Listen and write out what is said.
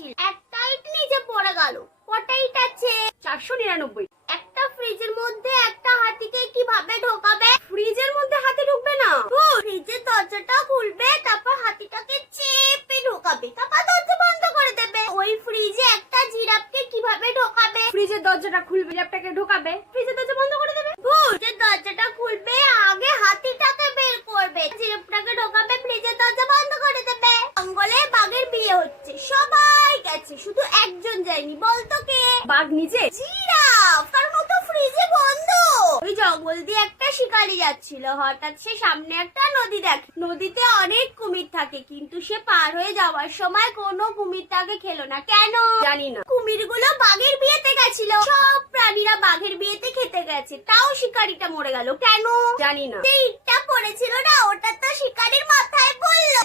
ছিল, একটা ইট নিচে পড়ে গেল। কটা ইট আছে? 499। একটা ফ্রিজের মধ্যে একটা হাতিকে কিভাবে ঢোকাবে? ফ্রিজের মধ্যে হাতি ঢুকবে না। ফ্রিজের দরজাটা খুলবে, তারপর হাতিটাকে চেপে ঢোকাবে, তারপর দরজা বন্ধ করে দেবে। ওই ফ্রিজে একটা জিরাফকে কিভাবে ঢোকাবে? ফ্রিজের দরজাটা খুলবে, জিরাফটাকে ঢোকাবে, ফ্রিজের দরজা বন্ধ করে দেবে। ফ্রিজের দরজাটা খুলবে, আগে হাতিটাকে বের করবে, জিরাফটাকে ঢোকাবে, ফ্রিজের দরজা বন্ধ করে দেবে। জঙ্গলে বাঘের বিয়ে হচ্ছে, সবাই গেছে, শুধু একজন যায়নি। বলতো কে? বাঘ নিজে? জিরাফ, কারণ ও তো ফ্রিজে বন্ধ। ওই জঙ্গল দিয়ে একটা শিকারি যাচ্ছিল, হঠাৎ সে সামনে একটা নদী দেখে। নদীতে অনেক কুমির থাকে, কিন্তু সে পার হয়ে যাওয়ার সময় কোনো কুমির তাকে খেলো না। কেন? জানি না। কুমিরগুলো বাঘের বিয়েতে গেছিল, সব প্রাণীরা বাঘের বিয়েতে খেতে গেছে, তাও শিকারিটা মরে গেল। কেন? জানি না। যে ইটটা পড়েছিল না, ওটা তো শিকারির মাথায় পড়লো।